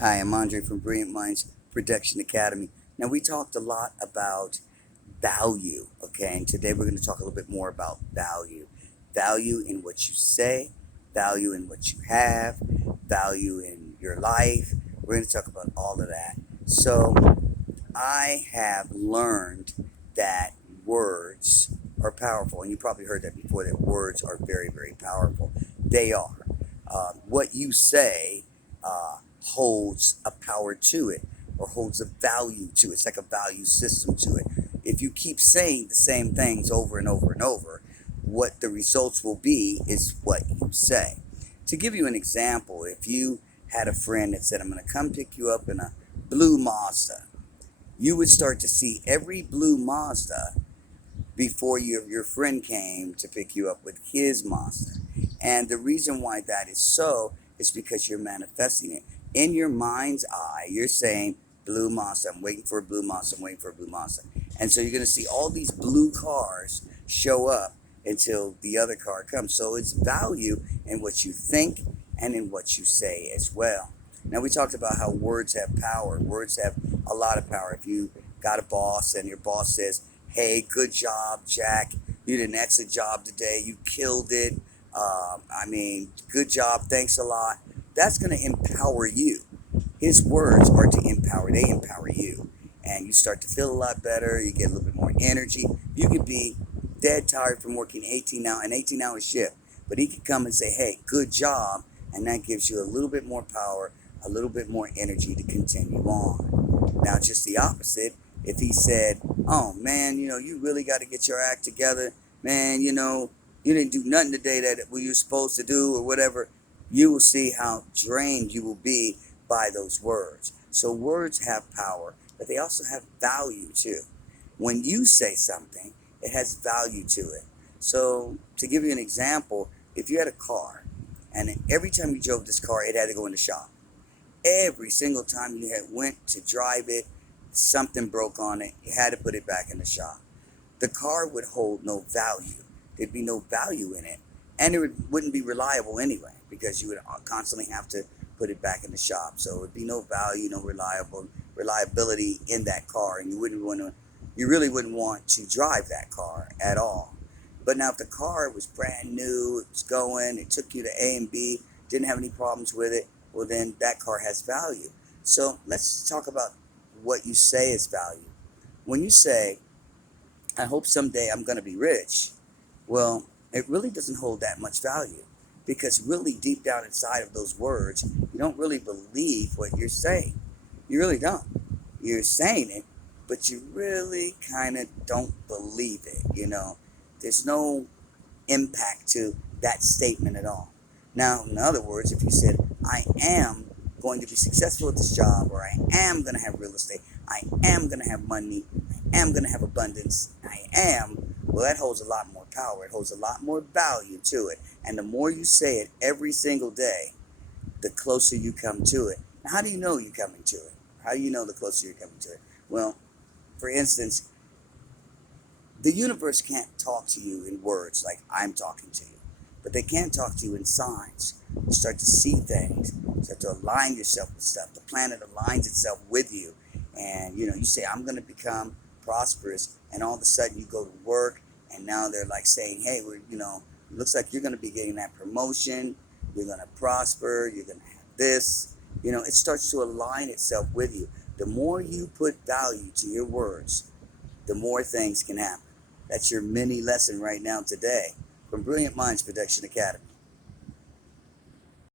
Hi, I'm Andre from Brilliant Minds Production Academy. Now, we talked a lot about value, okay? And today we're going to talk a little bit more about value. Value in what you say, value in what you have, value in your life. We're going to talk about all of that. So, I have learned that words are powerful, and you probably heard that before, that words are very, very powerful. They are. What you say holds a power to it, or holds a value to it. It's like a value system to it. If you keep saying the same things over and over and over, what the results will be is what you say. To give you an example, if you had a friend that said, I'm going to come pick you up in a blue Mazda, you would start to see every blue Mazda before your friend came to pick you up with his Mazda. And the reason why that is so is because you're manifesting it. In your mind's eye, you're saying, blue Mazda, I'm waiting for a blue Mazda, I'm waiting for a blue Mazda. And so you're going to see all these blue cars show up until the other car comes. So it's value in what you think and in what you say as well. Now, we talked about how words have power. Words have a lot of power. If you got a boss and your boss says, hey, good job, Jack, you did an excellent job today, you killed it, good job, thanks a lot, that's going to empower you. His words are to empower, they empower you. And you start to feel a lot better, you get a little bit more energy. You could be dead tired from working an 18-hour shift, but he could come and say, hey, good job, and that gives you a little bit more power, a little bit more energy to continue on. Now, just the opposite, if he said, oh man, you really got to get your act together, man, you didn't do nothing today that you were supposed to do or whatever, you will see how drained you will be by those words. So words have power, but they also have value too. When you say something, it has value to it. So to give you an example, if you had a car and every time you drove this car, it had to go in the shop. Every single time you had went to drive it, something broke on it, you had to put it back in the shop. The car would hold no value. There'd be no value in it. And wouldn't be reliable anyway, because you would constantly have to put it back in the shop. So it would be no value, no reliability in that car, and you really wouldn't want to drive that car at all. But now if the car was brand new, it was going, it took you to A and B, didn't have any problems with it, well then that car has value. So let's talk about what you say is value. When you say, I hope someday I'm going to be rich, well, it really doesn't hold that much value, because really deep down inside of those words, you don't really believe what you're saying. You really don't. You're saying it, but you really kind of don't believe it. There's no impact to that statement at all. Now, in other words, if you said, I am going to be successful at this job, or I am going to have real estate, I am going to have money, I am going to have abundance, well, that holds a lot more power. It holds a lot more value to it. And the more you say it every single day, the closer you come to it. Now, how do you know you're coming to it? How do you know the closer you're coming to it? Well, for instance, the universe can't talk to you in words like I'm talking to you, but they can talk to you in signs. You start to see things, you start to align yourself with stuff. The planet aligns itself with you, and you say, I'm going to become prosperous, and all of a sudden you go to work, and now they're like saying, hey, looks like you're going to be getting that promotion, you're going to prosper, you're going to have this. It starts to align itself with you. The more you put value to your words, the more things can happen. That's your mini lesson right now today from Brilliant Minds Production Academy.